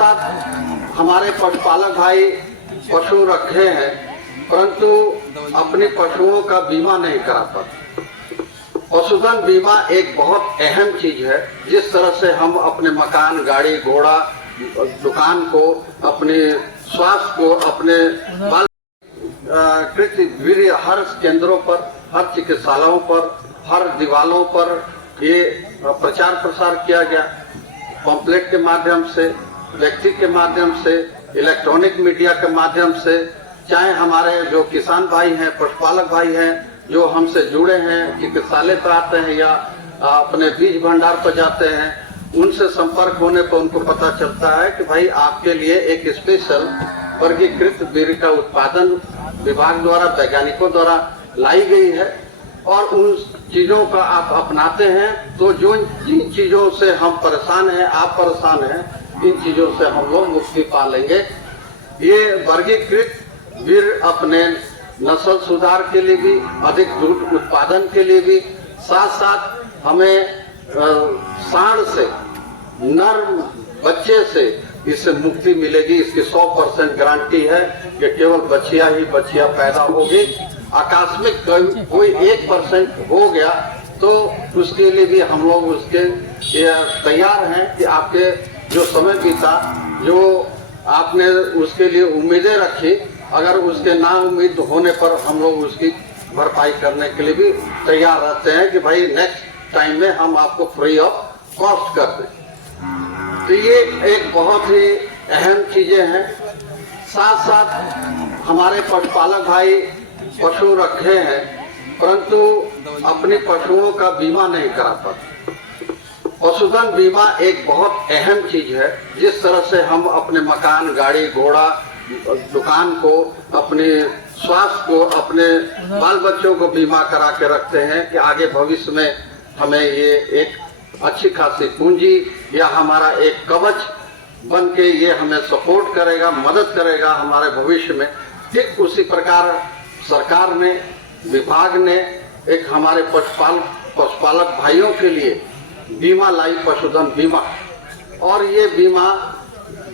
साथ हमारे पशुपालक भाई पशु रखे हैं, परंतु अपने पशुओं का बीमा नहीं करा पाते। पशुधन बीमा एक बहुत अहम चीज है। जिस तरह से हम अपने मकान, गाड़ी, घोड़ा, दुकान को, अपने स्वास्थ्य को, अपने बाल कृषि वीर्य हर केंद्रों पर, हर चिकित्सालयों पर, हर दीवालों पर ये प्रचार प्रसार किया गया। पम्पलेट के माध्यम से, व्यक्ति के माध्यम से, इलेक्ट्रॉनिक मीडिया के माध्यम से, चाहे हमारे जो किसान भाई हैं, पशुपालक भाई हैं, जो हमसे जुड़े हैं, चिकित्सालय पर आते हैं या अपने बीज भंडार पर जाते हैं, उनसे संपर्क होने पर उनको पता चलता है कि भाई आपके लिए एक स्पेशल वर्गीकृत बीज का उत्पादन विभाग द्वारा, वैज्ञानिकों द्वारा लाई गई है और उन चीजों का आप अपनाते हैं तो जिन चीजों से हम परेशान हैं, आप परेशान हैं, इन चीजों से हम लोग मुक्ति पा लेंगे। ये वर्गीकृत वीर अपने नस्ल सुधार के लिए भी, अधिक दूध उत्पादन के लिए भी, साथ साथ हमें सांड से, नर बच्चे से इससे मुक्ति मिलेगी। इसकी 100% गारंटी है कि केवल बच्चियां ही बच्चियां पैदा होगी। आकस्मिक कोई 1% हो गया तो उसके लिए भी हम लोग उसके तैयार हैं कि आपके जो समय बीता, जो आपने उसके लिए उम्मीदें रखी, अगर उसके ना उम्मीद होने पर हम लोग उसकी भरपाई करने के लिए भी तैयार रहते हैं कि भाई नेक्स्ट टाइम में हम आपको फ्री ऑफ कॉस्ट कर दें। तो ये एक बहुत ही अहम चीजें हैं। साथ साथ हमारे पशुपालक भाई पशु रखे हैं, परंतु अपने पशुओं का बीमा नहीं करा पाते। पशुधन बीमा एक बहुत अहम चीज है। जिस तरह से हम अपने मकान, गाड़ी, घोड़ा, दुकान को, अपने स्वास्थ्य को, अपने बाल बच्चों को बीमा करा के रखते हैं कि आगे भविष्य में हमें ये एक अच्छी खासी पूंजी या हमारा एक कवच बन के ये हमें सपोर्ट करेगा, मदद करेगा हमारे भविष्य में। ठीक उसी प्रकार सरकार ने, विभाग ने एक हमारे पशुपालक भाइयों के लिए बीमा लाई, पशुधन बीमा। और ये बीमा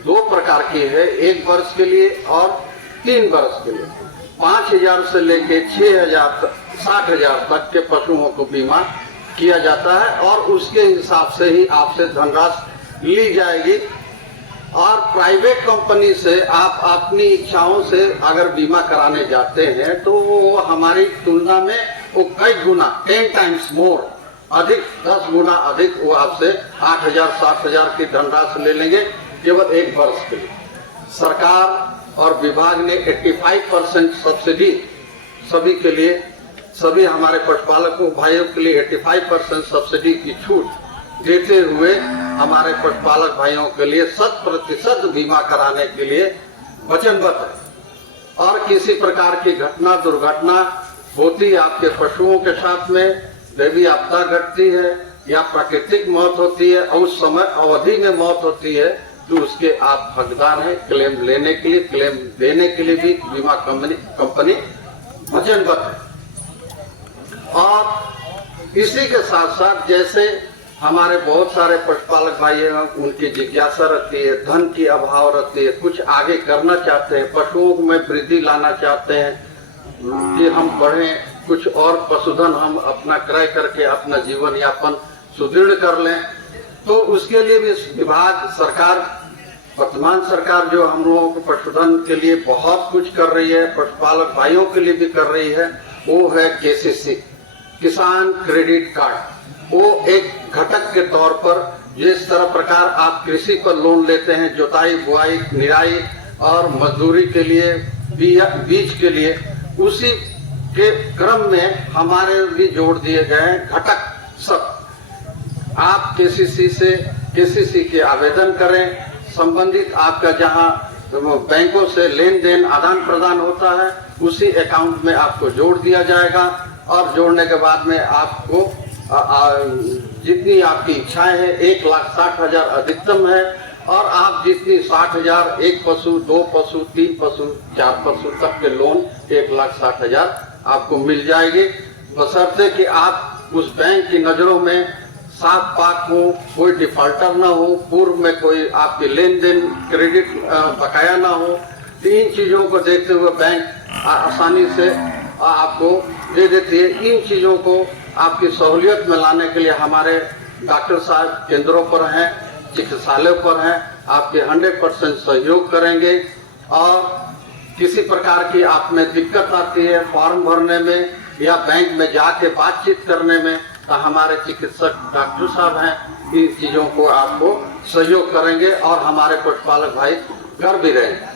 2 प्रकार की है, 1 वर्ष के लिए और 3 वर्ष के लिए। 5,000 से लेके 6,000 तक, 60,000 तक के पशुओं को बीमा किया जाता है और उसके हिसाब से ही आपसे धनराशि ली जाएगी। और प्राइवेट कंपनी से आप अपनी इच्छाओं से अगर बीमा कराने जाते हैं तो वो हमारी तुलना में वो कई गुना, 10 टाइम्स मोर अधिक, 10 गुना अधिक वो आपसे 8,000 7,000 की धनराशि ले लेंगे केवल 1 वर्ष के लिए। सरकार और विभाग ने 85% सब्सिडी सभी के लिए, सभी हमारे पशुपालकों भाइयों के लिए 85% सब्सिडी की छूट देते हुए हमारे पशुपालक भाइयों के लिए 100% बीमा कराने के लिए वचनबद्ध है। और किसी प्रकार की घटना, दुर्घटना होती है आपके पशुओं के साथ में, दैवीय आपदा घटती है या प्राकृतिक मौत होती है और उस समय अवधि में मौत होती है, तो उसके आप हकदार हैं क्लेम लेने के लिए, क्लेम देने के लिए भी बीमा कंपनी वचनबद्ध है। और इसी के साथ साथ जैसे हमारे बहुत सारे पशुपालक भाई हैं, उनकी जिज्ञासा रहती है, धन की अभाव रहती है, कुछ आगे करना चाहते हैं, पशुओं में वृद्धि लाना चाहते हैं कि हम बढ़ें, कुछ और पशुधन हम अपना क्रय करके अपना जीवन यापन सुदृढ़ कर लें। तो उसके लिए भी विभाग, सरकार, वर्तमान सरकार जो हम लोगों को पशुधन के लिए बहुत कुछ कर रही है, पशुपालक भाइयों के लिए भी कर रही है, वो है KCC, किसान क्रेडिट कार्ड। वो एक घटक के तौर पर, जिस तरह प्रकार आप कृषि पर लोन लेते हैं, जुताई, बुआई, निराई और मजदूरी के लिए, बीज के लिए, उसी के क्रम में हमारे भी जोड़ दिए गए घटक सब। आप KCC के आवेदन करें, संबंधित आपका जहां बैंकों से लेन देन आदान प्रदान होता है उसी अकाउंट में आपको जोड़ दिया जाएगा। और जोड़ने के बाद में आपको जितनी आपकी इच्छाएं हैं, 1,60,000 अधिकतम है, और आप जितनी 60,000, 1 पशु, 2 पशु, 3 पशु, 4 पशु तक के लोन 1,60,000 आपको मिल जाएगी, बशर्ते कि आप उस बैंक की नजरों में साफ पाक हो, कोई डिफॉल्टर ना हो, पूर्व में कोई आपकी लेन देन क्रेडिट बकाया ना हो। तो इन चीज़ों को देखते हुए बैंक आसानी से आपको दे देती है। इन चीज़ों को आपकी सहूलियत में लाने के लिए हमारे डॉक्टर साहब केंद्रों पर हैं, चिकित्सालयों पर हैं, आपके 100% सहयोग करेंगे। और किसी प्रकार की आप में दिक्कत आती है फॉर्म भरने में या बैंक में जाके बातचीत करने में, तो हमारे चिकित्सक डॉक्टर साहब हैं, इन चीज़ों को आपको सहयोग करेंगे और हमारे पशुपालक भाई कर भी रहे हैं।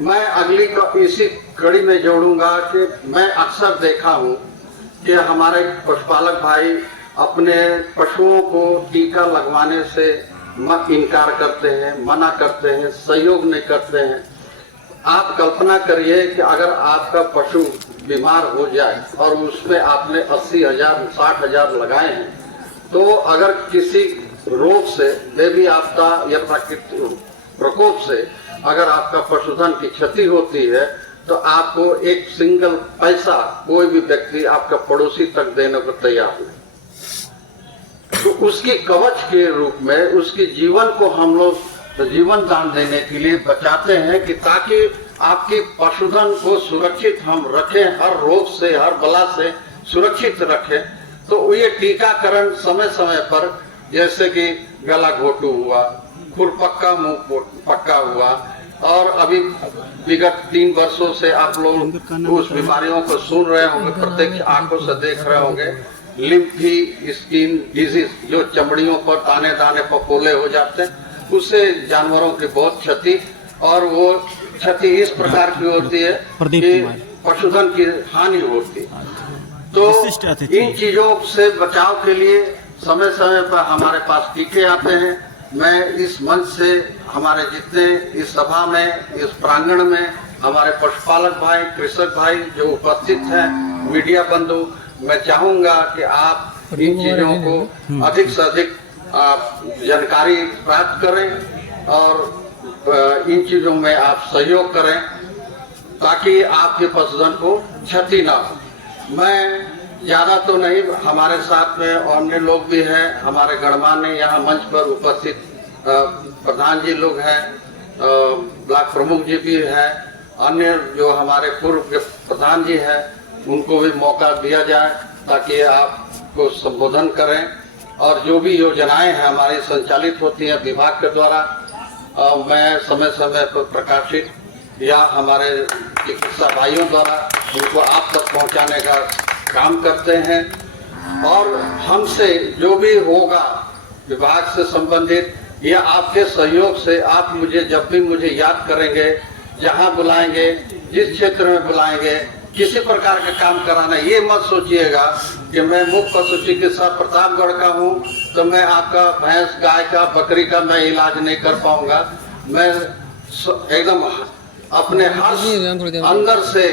मैं अगली इसी कड़ी में जोड़ूंगा कि मैं अक्सर देखा हूँ कि हमारे पशुपालक भाई अपने पशुओं को टीका लगवाने से इनकार करते हैं, मना करते हैं, सहयोग नहीं करते हैं। आप कल्पना करिए कि अगर आपका पशु बीमार हो जाए और उसमें आपने 80,000 60,000 लगाए हैं, तो अगर किसी रोग से, देवी आपदा या प्राकृतिक प्रकोप से अगर आपका पशुधन की क्षति होती है, तो आपको एक सिंगल पैसा कोई भी व्यक्ति आपका पड़ोसी तक देने को तैयार है। तो उसकी कवच के रूप में उसके जीवन को हम लोग जीवन दान देने के लिए बचाते हैं कि ताकि आपके पशुधन को सुरक्षित हम रखें, हर रोग से, हर बला से सुरक्षित रखें। तो ये टीकाकरण समय समय पर, जैसे कि गला घोटू हुआ, खुरपक्का मुंह पक्का हुआ, और अभी विगत 3 वर्षों से आप लोग उस बीमारियों को सुन रहे होंगे, प्रत्यक्ष आंखों से देख रहे होंगे, लिम्फी स्किन डिजीज, जो चमड़ियों पर दाने दाने पपोले हो जाते हैं, उससे जानवरों की बहुत क्षति, और वो क्षति इस प्रकार की होती है कि पशुधन की हानि होती है। तो इन चीजों से बचाव के लिए समय समय पर हमारे पास टीके आते हैं। मैं इस मंच से हमारे जितने इस सभा में, इस प्रांगण में हमारे पशुपालक भाई, कृषक भाई जो उपस्थित हैं, मीडिया बंधु, मैं चाहूंगा कि आप इन चीजों को अधिक से अधिक जानकारी प्राप्त करें और इन चीजों में आप सहयोग करें ताकि आपके पशुधन को क्षति ना हो। मैं ज्यादा तो नहीं, हमारे साथ में अन्य लोग भी हैं, हमारे गणमान्य यहाँ मंच पर उपस्थित प्रधान जी लोग हैं, ब्लॉक प्रमुख जी भी हैं, अन्य जो हमारे पूर्व के प्रधान जी हैं, उनको भी मौका दिया जाए ताकि आपको संबोधन करें। और जो भी योजनाएं हैं हमारी संचालित होती हैं विभाग के द्वारा, मैं समय समय पर प्रकाशित या हमारे चिकित्सा भाइयों द्वारा उनको आप तक पहुंचाने का काम करते हैं। और हमसे जो भी होगा विभाग से संबंधित या आपके सहयोग से, आप मुझे जब भी मुझे याद करेंगे, जहां बुलाएंगे, जिस क्षेत्र में बुलाएंगे, किसी प्रकार का काम कराना, ये मत सोचिएगा कि मैं मुख्य पशु चिकित्सा प्रतापगढ़ का हूँ तो मैं आपका भैंस, गाय का, बकरी का मैं इलाज नहीं कर पाऊंगा। मैं एकदम अपने हर्ष अंदर से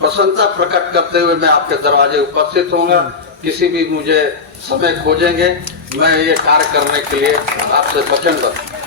प्रसन्नता प्रकट करते हुए मैं आपके दरवाजे उपस्थित होऊंगा। किसी भी मुझे समय खोजेंगे, मैं ये कार्य करने के लिए आपसे वचनबद्ध।